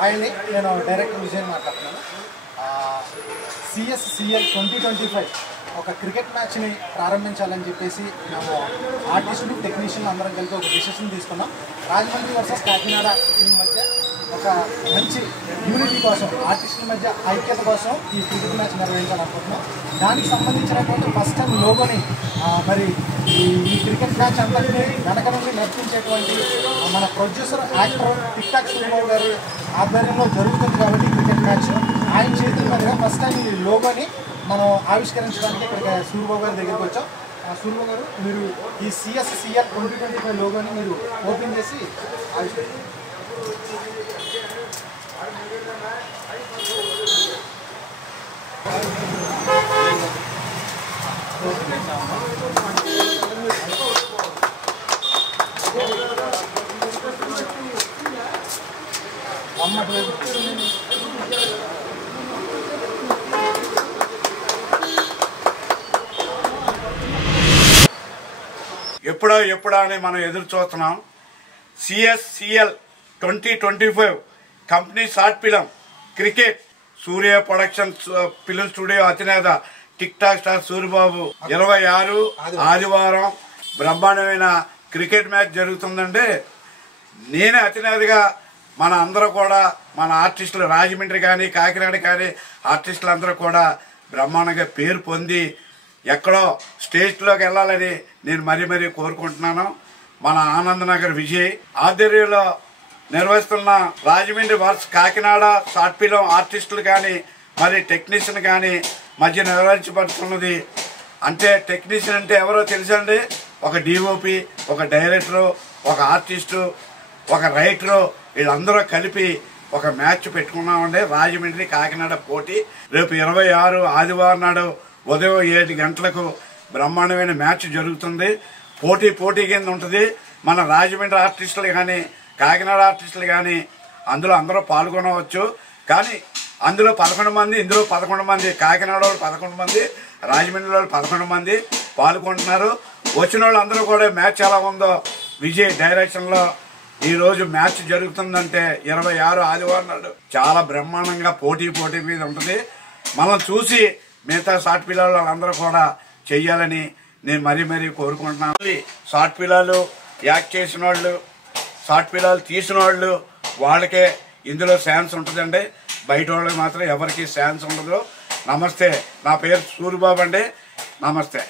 Hi అండి, నేను director Vijayan మాట్లాడుతున్నాను. CSCL 2025 ఒక క్రికెట్ మ్యాచ్ని ప్రారంభించాలని చెప్పేసి మేము ఆర్టిస్టులు టెక్నీషియన్లు అందరం కలిపి ఒక డిసిషన్ తీసుకున్నాం. రాజమండ్రి వర్సెస్ కాకినాడ టీం మధ్య ఒక మంచి యూనిటీ కోసం, ఆర్టిస్టుల మధ్య ఐక్యత కోసం ఈ క్రికెట్ మ్యాచ్ నిర్వహించాలనుకుంటున్నాం. దానికి సంబంధించినటువంటి ఫస్ట్ టైం లోగోని మరి ఈ క్రికెట్ మ్యాచ్ అంతటినీ వెనక నుండి నడిపించేటువంటి మన producer actor tick talk Suribabu గారి ఆధ్వర్యంలో జరుగుతుంది కాబట్టి క్రికెట్ మ్యాచ్ ఆయన చేతుల మీదుగా ఫస్ట్ టైం ఈ లోగోని మనం ఆవిష్కరించడానికి ఇక్కడికి సూరిబాబు గారి దగ్గరికి వచ్చాం. సూరిబాబు గారు, మీరు ఈ CSCL 2025 లోగోని మీరు ఓపెన్ చేసి ఆవిష్కరించారు. ఎప్పుడా అని మనం ఎదురు చూస్తున్నాం. CSCL 2025 company short film cricket Surya production film studio అధినేత టిక్ టాక్ స్టార్ సూరిబాబు 26 ఆదివారం బ్రహ్మాండమైన క్రికెట్ మ్యాచ్ జరుగుతుందంటే నేనే అధినేతగా మన అందరూ కూడా మన ఆర్టిస్టులు రాజమండ్రి కానీ కాకినాడ కానీ ఆర్టిస్టులు అందరూ కూడా బ్రహ్మాండంగా పేరు పొంది ఎక్కడో స్టేజ్లోకి వెళ్ళాలని నేను మరీ కోరుకుంటున్నాను. మన ఆనందనగర్ విజయ్ ఆధ్వర్యంలో నిర్వహిస్తున్న Rajahmundry versus Kakinada short film ఆర్టిస్టులు కానీ మరి టెక్నీషియన్ కానీ మధ్య నిర్వహించబడుతున్నది. అంటే టెక్నీషియన్ అంటే ఎవరో తెలుసండి, ఒక DOP, ఒక డైరెక్టరు, ఒక ఆర్టిస్టు, ఒక రైటరు, వీళ్ళందరూ కలిపి ఒక మ్యాచ్ పెట్టుకున్నామండి. రాజమండ్రి కాకినాడ పోటీ రేపు 26 ఆదివారం నాడు ఉదయం 7 గంటలకు బ్రహ్మాండమైన మ్యాచ్ జరుగుతుంది. పోటీ కింద ఉంటుంది. మన రాజమండ్రి ఆర్టిస్టులు కానీ కాకినాడ ఆర్టిస్టులు కానీ అందులో అందరూ పాల్గొనవచ్చు. కానీ అందులో 11 మంది, ఇందులో 11 మంది, కాకినాడ వాళ్ళు 11 మంది, రాజమండ్రి వాళ్ళు 11 మంది పాల్గొంటున్నారు. వచ్చిన వాళ్ళు అందరూ కూడా మ్యాచ్ ఎలా ఉందో విజయ్ డైరెక్షన్లో ఈరోజు మ్యాచ్ జరుగుతుందంటే 26 ఆదివారం నాడు చాలా బ్రహ్మాండంగా పోటీ మీద ఉంటుంది. మనం చూసి మిగతా షార్ట్ ఫిలాలు వాళ్ళందరూ కూడా చెయ్యాలని నేను మరీ కోరుకుంటున్నాను. షార్ట్ ఫిలాలు యాక్ట్ చేసిన వాళ్ళు, షార్ట్ ఫిలాలు తీసిన వాళ్ళు వాళ్ళకే ఇందులో ఛాన్స్ ఉంటుందండి. బయట వాళ్ళకి మాత్రం ఎవరికి ఛాన్స్ ఉండదు. నమస్తే, నా పేరు సూరిబాబు అండి. నమస్తే.